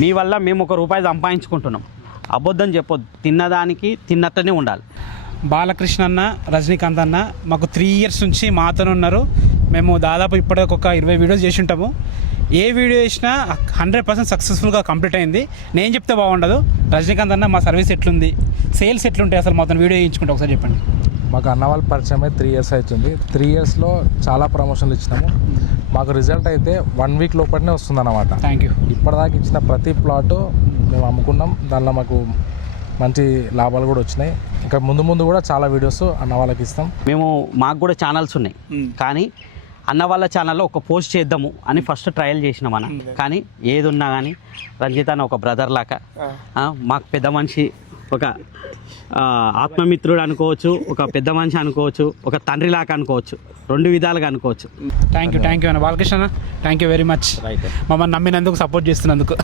మీ వల్ల మేము ₹1 సంపాదించుకుంటున్నాం. అబద్ధం చెప్పొద్దు, తిన్నదానికి తిన్నట్టనే ఉండాలి. బాలకృష్ణ అన్న, రజనీకాంత్ అన్న మాకు 3 years నుంచి మాతోనే ఉన్నారు. మేము దాదాపు ఇప్పటికి ఒక 20 వీడియోస్ చేసి ఉంటాము. ఏ వీడియో చేసినా 100% సక్సెస్ఫుల్గా కంప్లీట్ అయింది. నేను చెప్తే బాగుండదు. రజనీకాంత్ అన్న మా సర్వీస్ ఎట్లుంది, సేల్స్ ఎట్లుంటాయి, అసలు మొత్తం వీడియో చేయించుకుంటే ఒకసారి చెప్పండి. మాకు అన్న వాళ్ళ పరిచయం అయితే 3 years అవుతుంది. 3 yearsలో చాలా ప్రమోషన్లు ఇచ్చినాము. మాకు రిజల్ట్ అయితే 1 week లోపలనే వస్తుందన్నమాట. Thank you. ఇప్పటిదాకా ఇచ్చిన ప్రతి ప్లాటు మేము అమ్ముకున్నాం. దానిలో మాకు మంచి లాభాలు కూడా వచ్చినాయి. ఇంకా ముందు కూడా చాలా వీడియోస్ అన్న వాళ్ళకి ఇస్తాం. మాకు కూడా ఛానల్స్ ఉన్నాయి, కానీ అన్న వాళ్ళ ఛానల్లో ఒక పోస్ట్ చేద్దాము అని ఫస్ట్ ట్రయల్ చేసినాం అన్న. కానీ ఏది ఉన్నా కానీ రంజిత్ అన్న ఒక బ్రదర్ లాగా, మాకు పెద్ద మనిషి, ఒక ఆత్మమిత్రుడు అనుకోవచ్చు, ఒక పెద్ద మనిషి అనుకోవచ్చు, ఒక తండ్రి లాగా అనుకోవచ్చు, 2 విధాలుగా అనుకోవచ్చు. థ్యాంక్ యూ అన్న. బాలకృష్ణ అన్న, థ్యాంక్ యూ వెరీ మచ్. మమ్మల్ని నమ్మినందుకు, సపోర్ట్ చేస్తున్నందుకు.